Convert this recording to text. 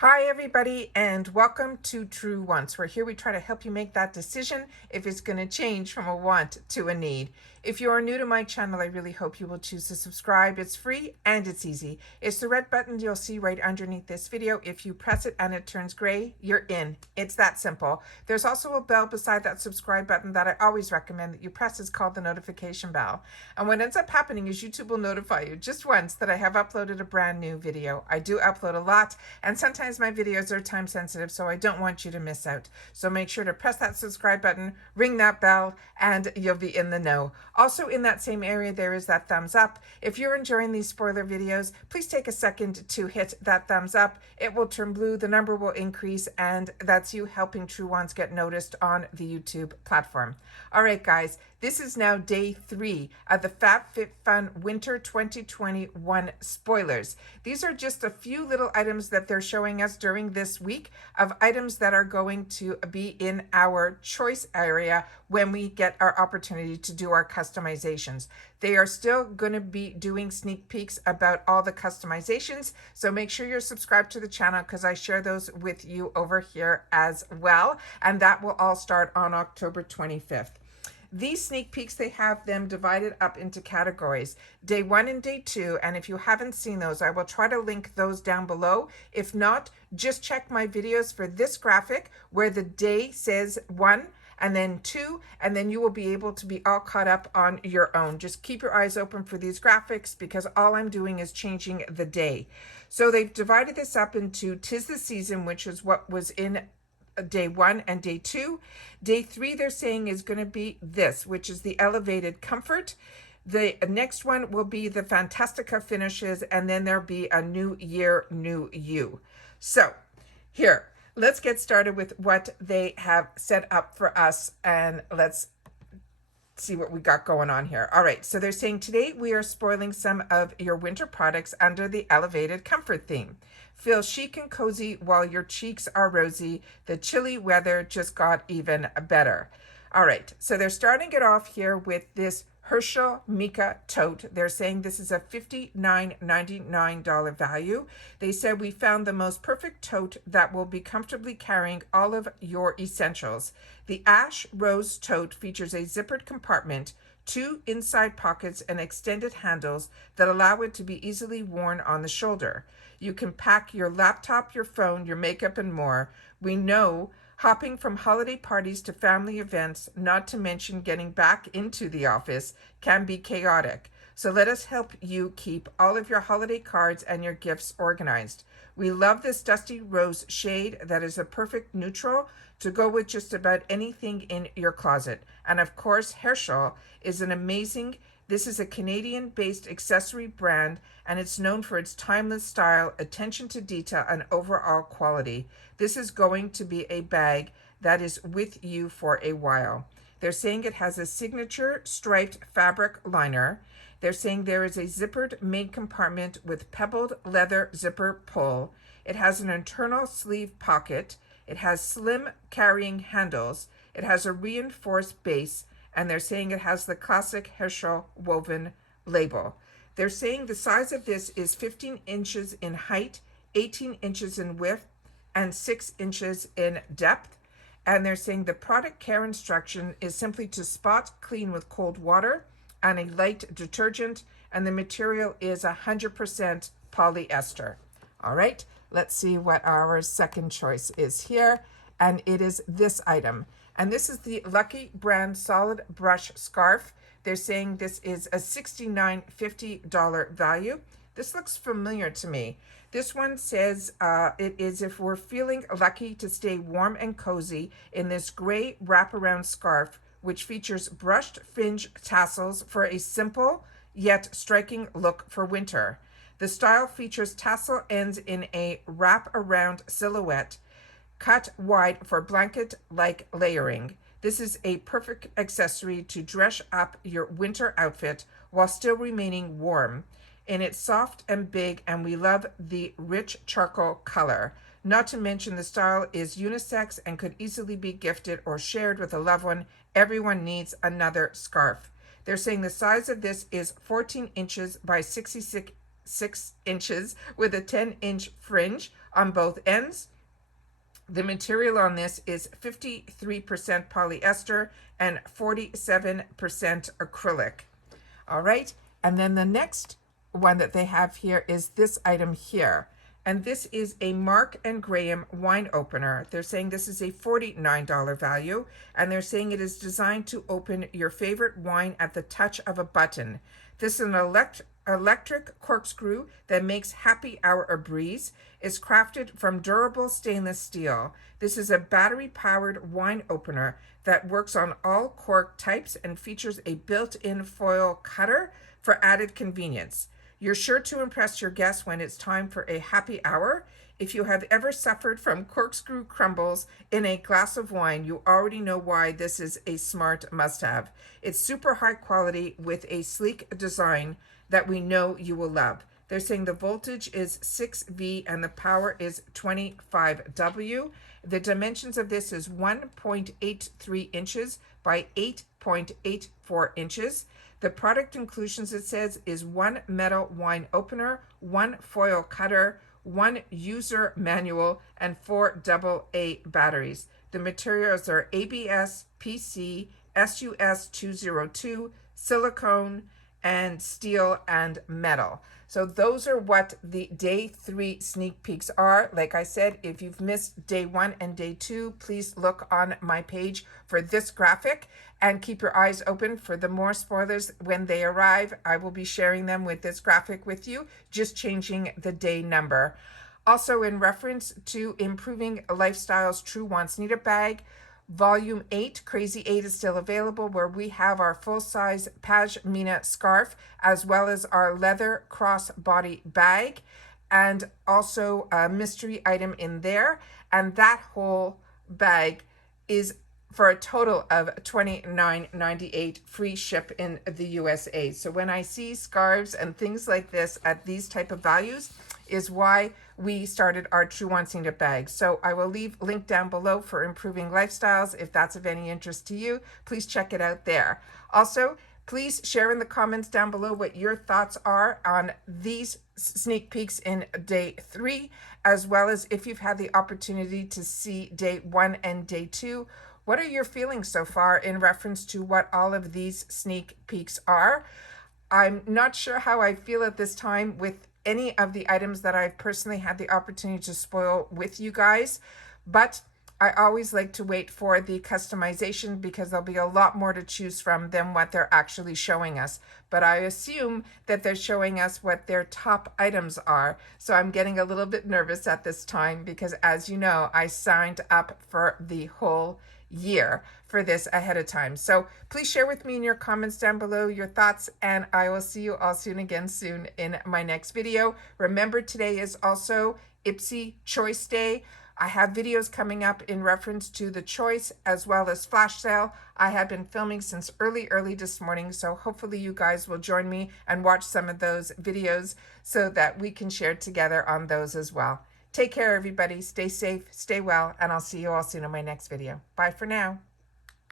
Hi everybody, and welcome to True Wants, where here we try to help you make that decision if it's going to change from a want to a need. If you are new to my channel, I really hope you will choose to subscribe. It's free and it's easy. It's the red button you'll see right underneath this video. If you press it and it turns gray, you're in. It's that simple. There's also a bell beside that subscribe button that I always recommend that you press. It's called the notification bell. And what ends up happening is YouTube will notify you just once that I have uploaded a brand new video. I do upload a lot, and sometimes my videos are time sensitive, so I don't want you to miss out. So make sure to press that subscribe button, ring that bell, and you'll be in the know. Also in that same area, there is that thumbs up. If you're enjoying these spoiler videos, please take a second to hit that thumbs up. It will turn blue, the number will increase, and that's you helping True Ones get noticed on the YouTube platform. All right, guys, this is now day 3 of the FABFITFUN Winter 2021 spoilers. These are just a few little items that they're showing us during this week of items that are going to be in our choice area when we get our opportunity to do our customizations. They are still going to be doing sneak peeks about all the customizations, so make sure you're subscribed to the channel because I share those with you over here as well, and that will all start on October 25th. These sneak peeks, they have them divided up into categories, day 1 and day 2. And if you haven't seen those, I will try to link those down below. If not, just check my videos for this graphic where the day says 1 and then 2, and then you will be able to be all caught up on your own. Just keep your eyes open for these graphics because all I'm doing is changing the day. So they've divided this up into 'Tis the Season, which is what was in day 1 and day 2. Day 3, they're saying, is going to be this, which is the Elevated Comfort. The next one will be the Fantastica finishes, and then there'll be a New Year, New You. So here, let's get started with what they have set up for us, and let's see what we got going on here. All right, so they're saying today we are spoiling some of your winter products under the Elevated Comfort theme. Feel chic and cozy while your cheeks are rosy. The chilly weather just got even better. All right, so they're starting it off here with this Herschel Mica tote. They're saying this is a $59.99 value. They said we found the most perfect tote that will be comfortably carrying all of your essentials. The Ash Rose tote features a zippered compartment, 2 inside pockets, and extended handles that allow it to be easily worn on the shoulder. You can pack your laptop, your phone, your makeup, and more. We know hopping from holiday parties to family events, not to mention getting back into the office, can be chaotic. So let us help you keep all of your holiday cards and your gifts organized. We love this dusty rose shade that is a perfect neutral to go with just about anything in your closet. And of course, Herschel is an amazing, this is a Canadian-based accessory brand, and it's known for its timeless style, attention to detail, and overall quality. This is going to be a bag that is with you for a while. They're saying it has a signature striped fabric liner. They're saying there is a zippered main compartment with pebbled leather zipper pull. It has an internal sleeve pocket. It has slim carrying handles. It has a reinforced base, and they're saying it has the classic Herschel woven label. They're saying the size of this is 15 inches in height, 18 inches in width, and 6 inches in depth. And they're saying the product care instruction is simply to spot clean with cold water and a light detergent, and the material is 100% polyester. All right, let's see what our second choice is here, and it is this item. And this is the Lucky Brand Solid Brush Scarf. They're saying this is a $69.50 value. This looks familiar to me. This one says it is if we're feeling lucky to stay warm and cozy in this gray wraparound scarf, which features brushed fringe tassels for a simple yet striking look for winter. The style features tassel ends in a wrap-around silhouette, cut wide for blanket-like layering. This is a perfect accessory to dress up your winter outfit while still remaining warm. And it's soft and big, and we love the rich charcoal color. Not to mention the style is unisex and could easily be gifted or shared with a loved one. Everyone needs another scarf. They're saying the size of this is 14 inches by 66 inches with a 10-inch fringe on both ends. The material on this is 53% polyester and 47% acrylic. All right, and then the next one that they have here is this item here. And this is a Mark and Graham wine opener. They're saying this is a $49 value, and they're saying it is designed to open your favorite wine at the touch of a button. This is an electric corkscrew that makes happy hour a breeze. It's crafted from durable stainless steel. This is a battery-powered wine opener that works on all cork types and features a built-in foil cutter for added convenience. You're sure to impress your guests when it's time for a happy hour. If you have ever suffered from corkscrew crumbles in a glass of wine, you already know why this is a smart must-have. It's super high quality with a sleek design that we know you will love. They're saying the voltage is 6V and the power is 25W. The dimensions of this is 1.83 inches by 8.84 inches. The product inclusions, it says, is 1 metal wine opener, 1 foil cutter, 1 user manual, and 4 AA batteries. The materials are ABS, PC, SUS202, silicone, and steel and metal. So those are what the day 3 sneak peeks are. Like I said, if you've missed day 1 and day 2, please look on my page for this graphic and keep your eyes open for the more spoilers when they arrive. I will be sharing them with this graphic with you, just changing the day number. Also, in reference to Improving Lifestyle's True Wants Need a Bag, Volume 8, Crazy 8 is still available, where we have our full-size pashmina scarf, as well as our leather crossbody bag, and also a mystery item in there. And that whole bag is for a total of $29.98, free ship in the USA. So when I see scarves and things like this at these type of values is why we started our True Wants Need a Bag. So I will leave a link down below for Improving Lifestyles. If that's of any interest to you, please check it out there. Also, please share in the comments down below what your thoughts are on these sneak peeks in day 3, as well as if you've had the opportunity to see day 1 and day 2. What are your feelings so far in reference to what all of these sneak peeks are? I'm not sure how I feel at this time with any of the items that I've personally had the opportunity to spoil with you guys, but I always like to wait for the customization because there'll be a lot more to choose from than what they're actually showing us. But I assume that they're showing us what their top items are. So I'm getting a little bit nervous at this time because, as you know, I signed up for the whole year for this ahead of time. So please share with me in your comments down below your thoughts, and I will see you all soon in my next video. Remember, today is also Ipsy Choice Day. I have videos coming up in reference to the choice as well as flash sale. I have been filming since early this morning, so hopefully you guys will join me and watch some of those videos so that we can share together on those as well. Take care, everybody. Stay safe, stay well, and I'll see you all soon in my next video. Bye for now.